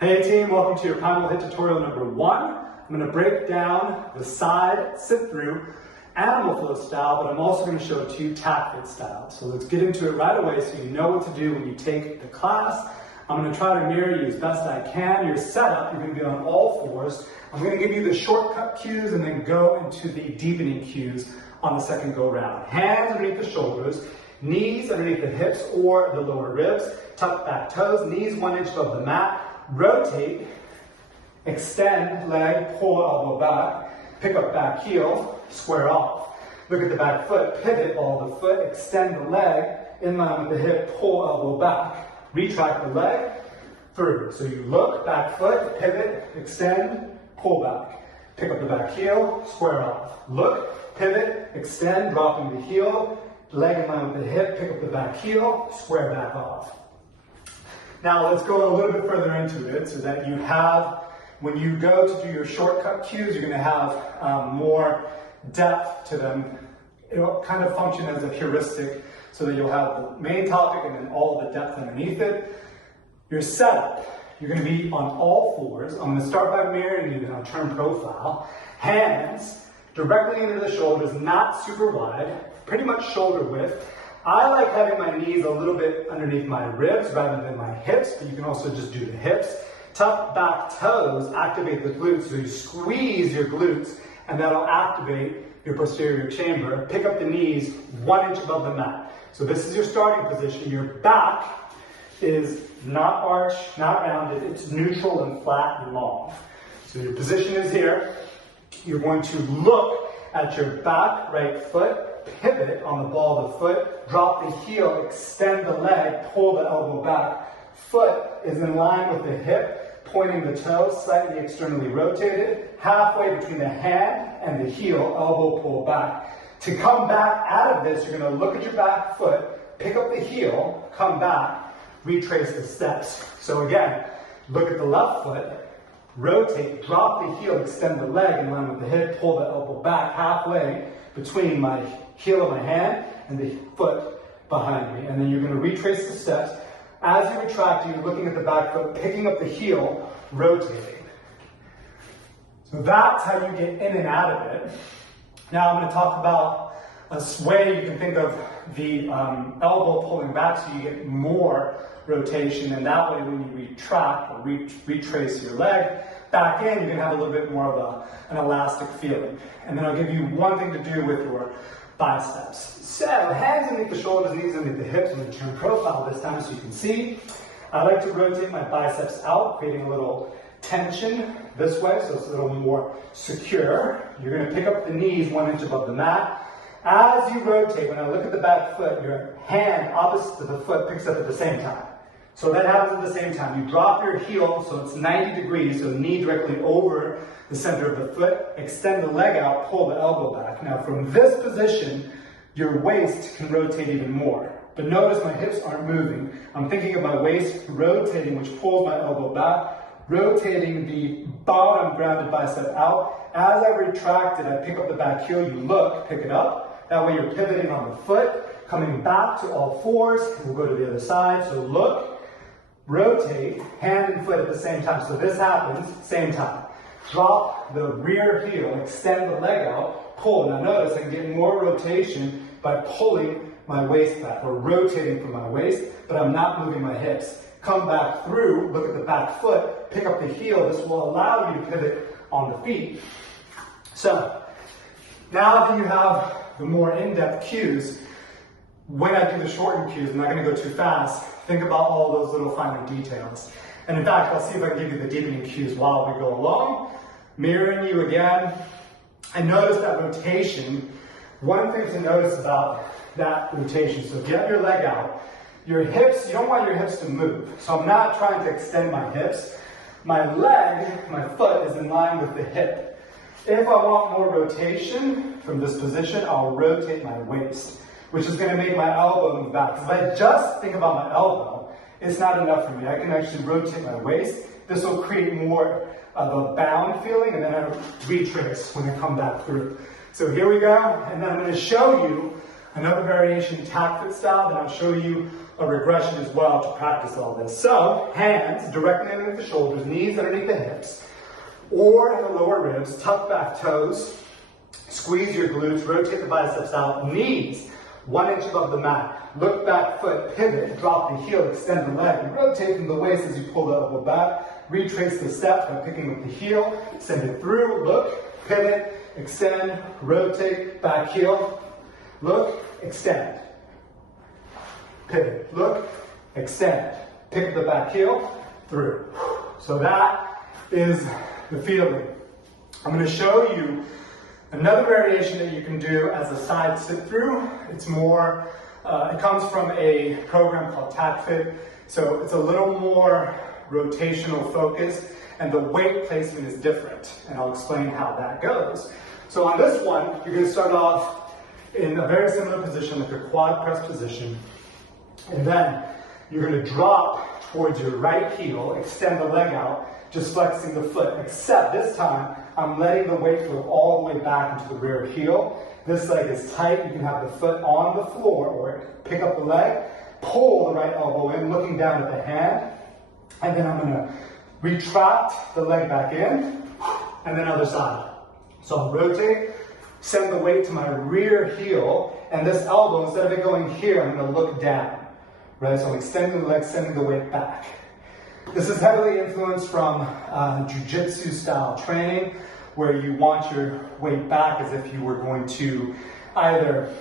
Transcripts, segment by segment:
Hey team, welcome to your Primal HIIT tutorial number 1. I'm going to break down the side sit-through animal flow style, but I'm also going to show it to you TACFIT style. So let's get into it right away so you know what to do when you take the class. I'm going to try to mirror you as best I can. Your setup, you're going to be on all fours. I'm going to give you the shortcut cues and then go into the deepening cues on the second go round. Hands underneath the shoulders, knees underneath the hips or the lower ribs, tuck back toes, knees 1 inch above the mat. Rotate, extend leg, pull elbow back, pick up back heel, square off. Look at the back foot, pivot all the foot, extend the leg, in line with the hip, pull elbow back. Retract the leg, through. So you look, back foot, pivot, extend, pull back. Pick up the back heel, square off. Look, pivot, extend, dropping the heel, leg in line with the hip, pick up the back heel, square back off. Now let's go a little bit further into it so that you have, when you go to do your shortcut cues, you're going to have more depth to them. It'll kind of function as a heuristic so that you'll have the main topic and then all the depth underneath it. Your setup, you're going to be on all fours. I'm going to start by mirroring you, then I'll turn profile. Hands directly into the shoulders, not super wide, pretty much shoulder width. I like having my knees a little bit underneath my ribs rather than my hips, but you can also just do the hips. Tuck back toes, activate the glutes, so you squeeze your glutes, and that'll activate your posterior chamber. Pick up the knees 1 inch above the mat. So this is your starting position. Your back is not arched, not rounded, it's neutral and flat and long. So your position is here. You're going to look at your back right foot, pivot on the ball of the foot, drop the heel, extend the leg, pull the elbow back. Foot is in line with the hip, pointing the toe, slightly externally rotated, halfway between the hand and the heel, elbow pull back. To come back out of this, you're going to look at your back foot, pick up the heel, come back, retrace the steps. So again, look at the left foot, rotate, drop the heel, extend the leg in line with the hip, pull the elbow back halfway between my heel of my hand and the foot behind me. And then you're going to retrace the steps. As you retract, you're looking at the back foot, picking up the heel, rotating. So that's how you get in and out of it. Now I'm going to talk about a way you can think of the elbow pulling back so you get more rotation, and that way when you retract or retrace your leg back in, you're going to have a little bit more of an elastic feeling. And then I'll give you one thing to do with your biceps. So hands underneath the shoulders, knees underneath the hips. I'm going to turn profile this time so you can see. I like to rotate my biceps out, creating a little tension this way so it's a little more secure. You're going to pick up the knees 1 inch above the mat. As you rotate, when I look at the back foot, your hand opposite to the foot picks up at the same time. So that happens at the same time. You drop your heel so it's 90 degrees, so knee directly over the center of the foot. Extend the leg out, pull the elbow back. Now from this position, your waist can rotate even more. But notice my hips aren't moving. I'm thinking of my waist rotating, which pulls my elbow back, rotating the bottom grounded bicep out. As I retract it, I pick up the back heel, you look, pick it up. That way you're pivoting on the foot, coming back to all fours. We'll go to the other side. So look, rotate, hand and foot at the same time. So this happens, same time. Drop the rear heel, extend the leg out, pull. Now notice I can get more rotation by pulling my waist back or rotating from my waist, but I'm not moving my hips. Come back through, look at the back foot, pick up the heel. This will allow you to pivot on the feet. So now that you have the more in-depth cues, when I do the shortened cues, I'm not going to go too fast. Think about all those little finer details. And in fact, I'll see if I can give you the deepening cues while we go along. Mirroring you again. And notice that rotation. One thing to notice about that rotation. So if you have your leg out, your hips, you don't want your hips to move. So I'm not trying to extend my hips. My leg, my foot is in line with the hip. If I want more rotation from this position, I'll rotate my waist, which is going to make my elbow move back. Because if I just think about my elbow, it's not enough for me. I can actually rotate my waist. This will create more of a bound feeling, and then I'll retrace when I come back through. So here we go, and then I'm going to show you another variation TACFIT style, then I'll show you a regression as well to practice all this. So, hands directly underneath the shoulders, knees underneath the hips, or in the lower ribs, tuck back toes, squeeze your glutes, rotate the biceps out, knees 1 inch above the mat, look back foot, pivot, drop the heel, extend the leg, and rotate from the waist as you pull the elbow back, retrace the steps by picking up the heel, send it through, look, pivot, extend, rotate, back heel, look, extend, pivot, look, extend, pick up the back heel, through. So that is the feeling. I'm going to show you another variation that you can do as a side sit through. It's more, it comes from a program called TACFIT, so it's a little more rotational focused, and the weight placement is different, and I'll explain how that goes. So on this one, you're going to start off in a very similar position, like a quad press position, and then you're going to drop towards your right heel, extend the leg out, just flexing the foot, except this time, I'm letting the weight go all the way back into the rear heel. This leg is tight. You can have the foot on the floor or pick up the leg, pull the right elbow in, looking down at the hand, and then I'm going to retract the leg back in, and then other side. So I'll rotate, send the weight to my rear heel, and this elbow, instead of it going here, I'm going to look down. Right? So I'm extending the leg, sending the weight back. This is heavily influenced from jiu-jitsu style training, where you want your weight back as if you were going to either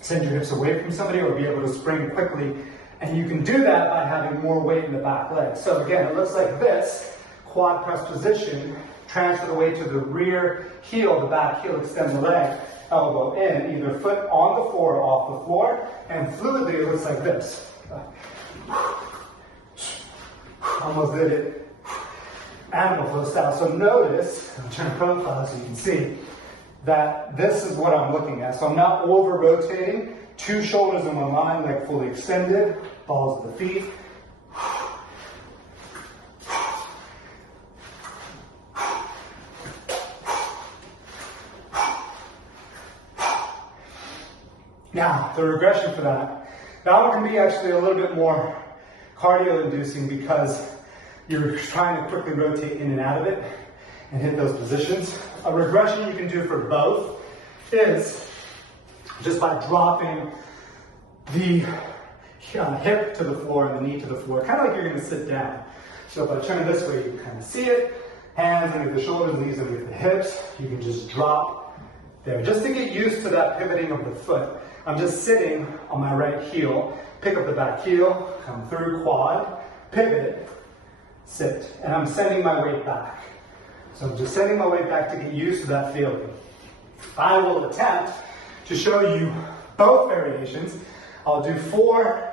send your hips away from somebody or be able to spring quickly. And you can do that by having more weight in the back leg. So again, it looks like this, quad press position, transfer the weight to the rear heel, the back heel, extend the leg, elbow in, either foot on the floor or off the floor, and fluidly it looks like this. Almost did it. Animal flow style. So notice, I'm turning profile so you can see that this is what I'm looking at. So I'm not over rotating, 2 shoulders in one line, leg fully extended, balls at the feet. Now, the regression for that one can be actually a little bit more cardio inducing because you're trying to quickly rotate in and out of it and hit those positions. A regression you can do for both is just by dropping the hip to the floor and the knee to the floor, kind of like you're going to sit down. So if I turn this way, you can kind of see it. Hands underneath the shoulders, knees underneath the hips. You can just drop there. Just to get used to that pivoting of the foot, I'm just sitting on my right heel, pick up the back heel, come through quad, pivot, sit, and I'm sending my weight back. So I'm just sending my weight back to get used to that feeling. I will attempt to show you both variations. I'll do 4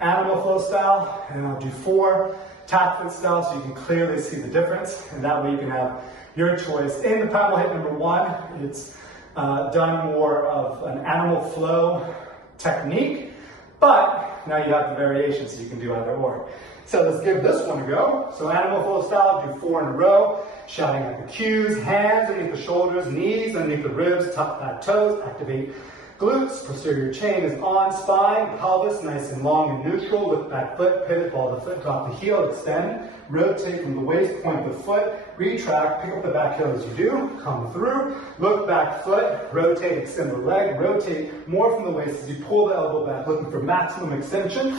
animal flow style, and I'll do 4 TACFIT style so you can clearly see the difference, and that way you can have your choice. In the Primal HIIT number 1, it's done more of an animal flow technique, but now you have the variation so you can do either or. So let's give this one a go. So animal flow style, do 4 in a row, shouting at the cues, hands underneath the shoulders, knees underneath the ribs, tuck back toes, activate glutes, posterior chain is on, spine, pelvis nice and long and neutral, lift back foot, pivot, ball the foot, drop the heel, extend, rotate from the waist, point the foot, retract, pick up the back heel as you do, come through, look back foot, rotate, extend the leg, rotate more from the waist as you pull the elbow back, looking for maximum extension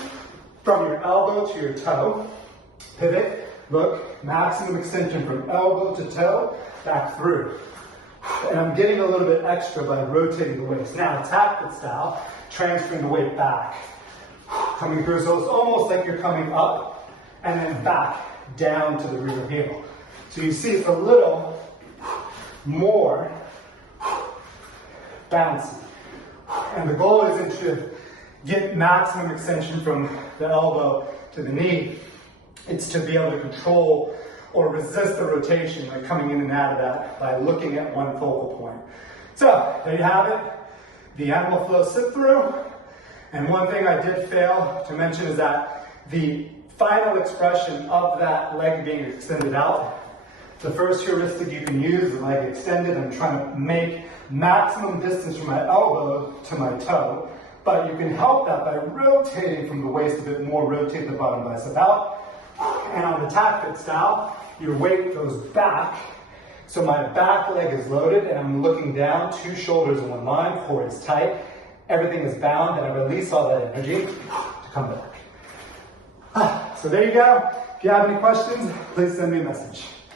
from your elbow to your toe, pivot, look, maximum extension from elbow to toe, back through. And I'm getting a little bit extra by rotating the waist. Now, TACFIT style, transferring the weight back, coming through. So it's almost like you're coming up and then back down to the rear heel. So you see it's a little more bouncy. And the goal isn't to get maximum extension from the elbow to the knee. It's to be able to control or resist the rotation, like coming in and out of that by looking at one focal point. So there you have it, the animal flow sit through. And one thing I did fail to mention is that the final expression of that leg being extended out, the first heuristic you can use is leg extended. I'm trying to make maximum distance from my elbow to my toe, but you can help that by rotating from the waist a bit more, rotate the bottom bicep out. And on the TACFIT style, your weight goes back. So my back leg is loaded and I'm looking down, 2 shoulders in one line, core is tight, everything is bound, and I release all that energy to come back. So there you go. If you have any questions, please send me a message.